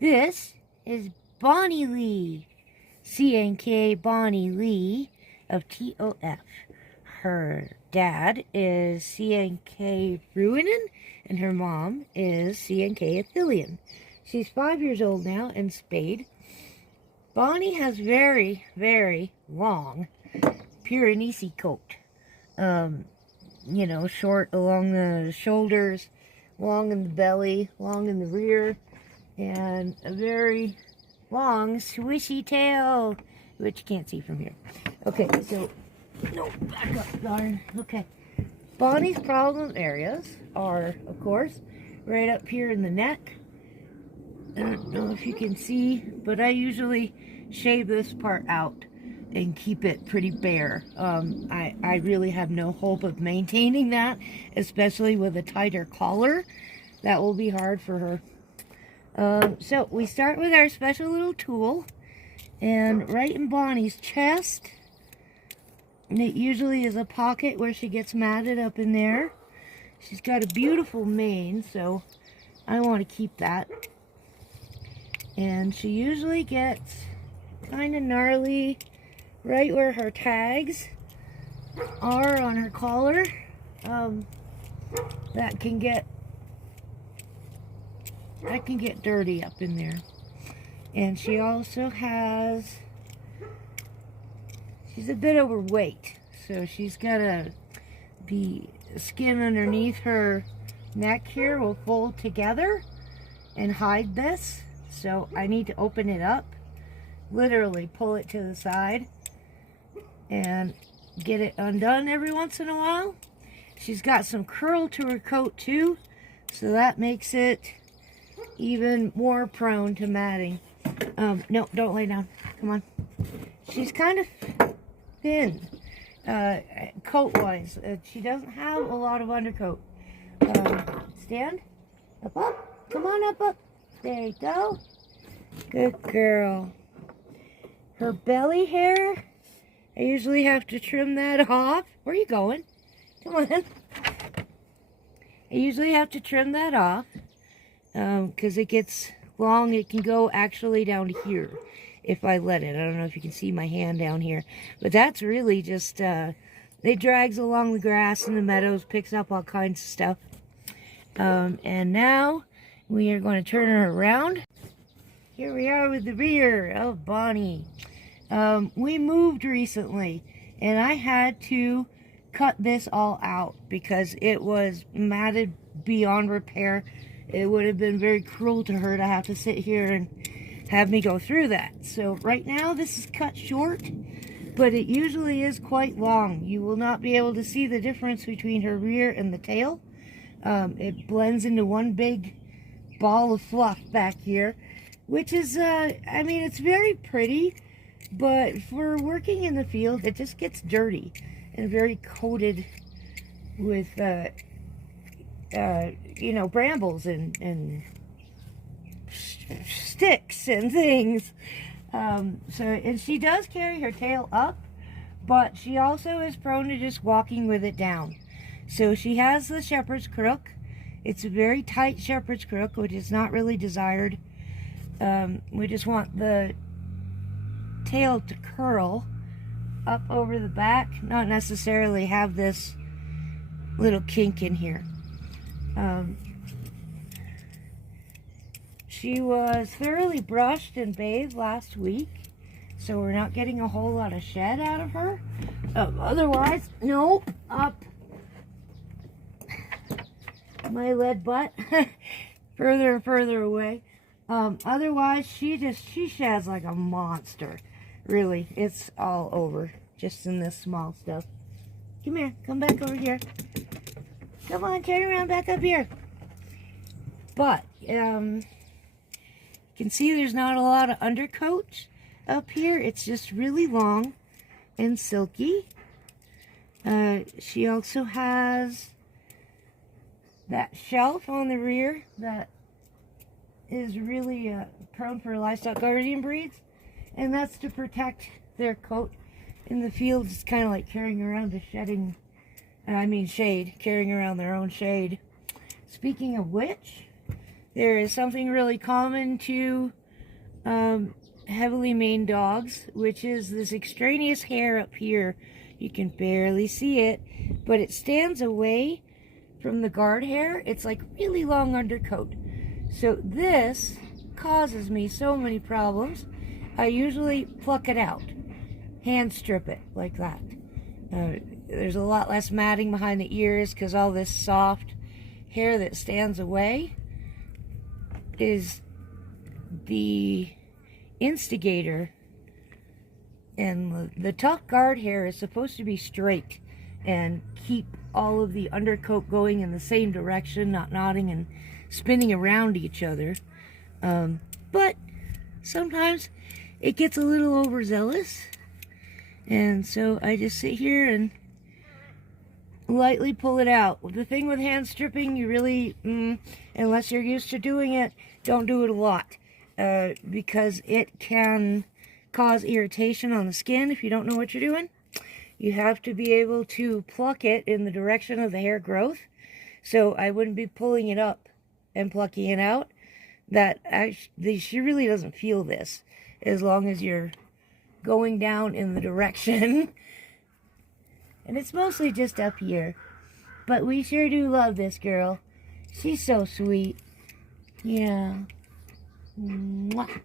This is Bonnie Lee, CNK Bonnie Lee of TOF. Her dad is CNK Ruinen, and her mom is CNK Athelion. She's 5 years old now and spayed. Bonnie has very, very long Pyrenees coat. Short along the shoulders, long in the belly, long in the rear, and a very long swishy tail, which you can't see from here. Okay, so, no, back up, darn. Okay, Bonnie's problem areas are, of course, right up here in the neck. I don't know if you can see, but I usually shave this part out and keep it pretty bare. I really have no hope of maintaining that, especially with a tighter collar. That will be hard for her. So we start with our special little tool, and right in Bonnie's chest, it usually is a pocket where she gets matted up in there. She's got a beautiful mane, so I want to keep that. And she usually gets kind of gnarly right where her tags are on her collar. That can get dirty up in there. And she also she's a bit overweight, so she's got to be, skin underneath her neck here will fold together and hide this. So I need to open it up, literally pull it to the side and get it undone every once in a while. She's got some curl to her coat too, so that makes it even more prone to matting. No, don't lay down. Come on. She's kind of thin, coat-wise. She doesn't have a lot of undercoat. Stand. Up. Come on, up. There you go. Good girl. Her belly hair, I usually have to trim that off. Where are you going? Come on. I usually have to trim that off because it gets long. It can go actually down to here if I let it. I don't know if you can see my hand down here, but that's really just, it drags along the grass in the meadows, picks up all kinds of stuff. And now we are going to turn her around. Here we are with the rear of Bonnie. We moved recently, and I had to cut this all out because it was matted beyond repair. It would have been very cruel to her to have to sit here and have me go through that. So right now this is cut short, but it usually is quite long. You will not be able to see the difference between her rear and the tail. It blends into one big ball of fluff back here, which is, I mean, it's very pretty, but for working in the field, it just gets dirty and very coated with, brambles and sticks and things. And she does carry her tail up, but she also is prone to just walking with it down. So she has the shepherd's crook. It's a very tight shepherd's crook, which is not really desired. We just want the tail to curl up over the back, not necessarily have this little kink in here. She was thoroughly brushed and bathed last week, so we're not getting a whole lot of shed out of her. Otherwise, nope, up my lead butt, further and further away. Otherwise, she sheds like a monster. Really, it's all over, just in this small stuff. Come here, come back over here. Come on, turn around back up here. But, you can see there's not a lot of undercoat up here. It's just really long and silky. She also has that shelf on the rear that is really prone for livestock guardian breeds, and that's to protect their coat. In the field, it's kind of like carrying around a shade, carrying around their own shade. Speaking of which, There is something really common to heavily maned dogs, which is this extraneous hair up here. You can barely see it, but it stands away from the guard hair. It's like really long undercoat. So this causes me so many problems. I usually pluck it out, hand strip it like that. There's a lot less matting behind the ears because all this soft hair that stands away is the instigator. And the tuck guard hair is supposed to be straight and keep all of the undercoat going in the same direction, not nodding and spinning around each other. But sometimes it gets a little overzealous, and so I just sit here and lightly pull it out. The thing with hand stripping, you really, unless you're used to doing it, don't do it a lot, because it can cause irritation on the skin if you don't know what you're doing. You have to be able to pluck it in the direction of the hair growth. So I wouldn't be pulling it up and plucking it out. That actually, she really doesn't feel this as long as you're going down in the direction. And it's mostly just up here. But we sure do love this girl. She's so sweet. Yeah. Mwah.